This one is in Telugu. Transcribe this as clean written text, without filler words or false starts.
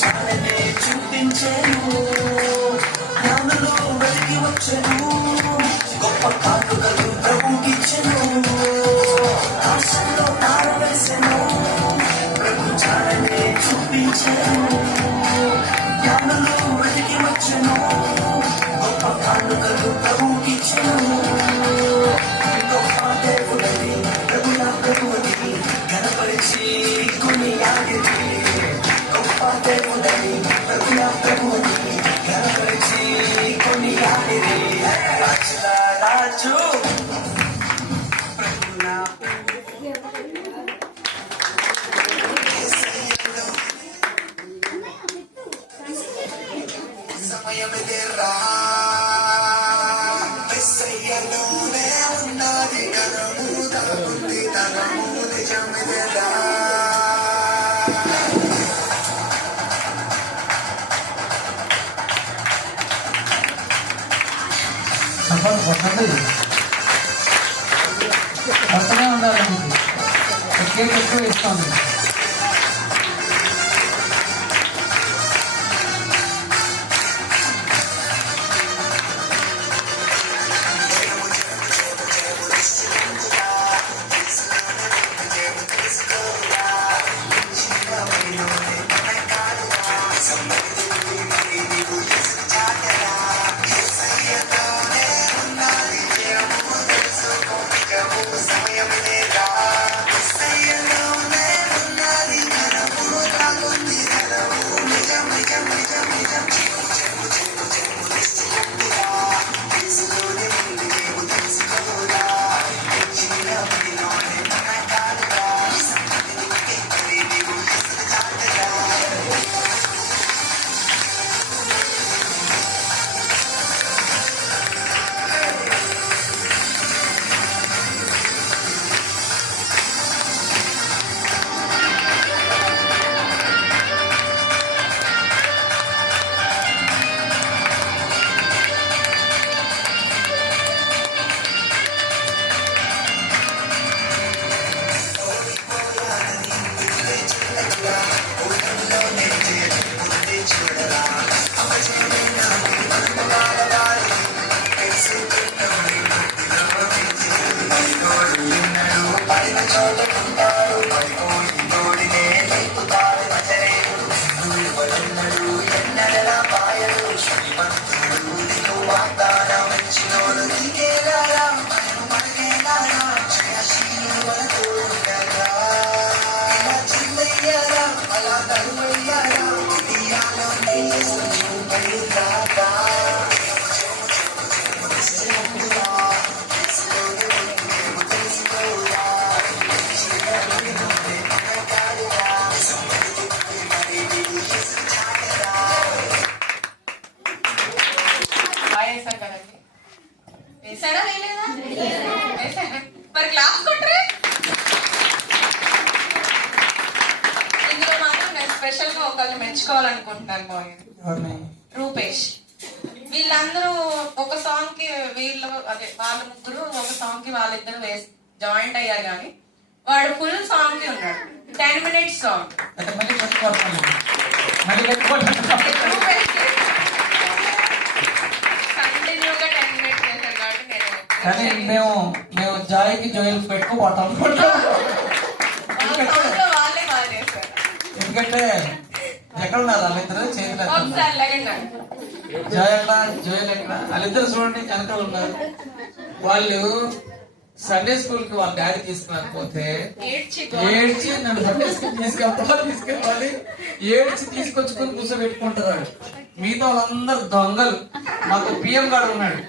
చాలనే చూపించాను, జ్ఞానులు వెలిగి వచ్చను, గొప్ప కానుకలు ప్రభుకిచ్చను, ఆశల్లో తారవేసెను, ప్రభు చాలనే చూపించాను, జ్ఞానులు వెలిగి వచ్చను, గొప్ప కానుకలు ప్రభుకిచ్చను. గొప్ప దేవుడని ప్రభు నా ప్రభుని గణపరిచి కొనియాడిరి, గొప్ప దేవుడని ప్రభు నా ప్రభుని గణపరిచి కొనియాడిరి. రాజుల రాజు ప్రభు నా సమయమిదేరా, మెస్సయ్యలోనే ఉన్నది ఘనము, తనముంది తనము నిజమిదేరా. కొత్తగా ఉండాలి, కేక్ ఎక్కువ ఇస్తాను. మరి క్లాస్ కొట్టరే. ఇందులో మాత్రం నేను స్పెషల్ గా ఒకళ్ళు మెచ్చుకోవాలనుకుంటున్నాను. బాయ్ రూపేష్, వీళ్ళందరూ ఒక సాంగ్ కి వీళ్ళు అదే వాళ్ళ ముగ్గురు ఒక సాంగ్ కి వాళ్ళిద్దరు జాయింట్ అయ్యారు, కానీ వాడు ఫుల్ సాంగ్ కి ఉన్నాడు. 10 minutes సాంగ్. కంటిన్యూగా 10 minutes చేశారు కాబట్టి కానీ మేము జాయికి జోయిల్ పెట్టుకోపోతాం, వాళ్ళే బాగా చేశారు. ఎందుకంటే ఎక్కడ ఉన్నారు వాళ్ళిద్దరు చేతులు, ఒకసారి లెగండి. జాయ్ ఎక్కడ జోయల్ ఎక్కడ, వాళ్ళిద్దరు చూడండి వెనక ఉన్నారు. వాళ్ళు సండే స్కూల్ కి వాళ్ళ డాడీ తీసుకురాకపోతే ఏడ్చి నన్ను సండే స్కూల్ తీసుకెళ్ళాలి, ఏడ్చి తీసుకొచ్చుకొని కూర్చోబెట్టుకుంటారు. మిగతా వాళ్ళందరూ దొంగలు. మాకు పిఎం గారు ఉన్నాడు.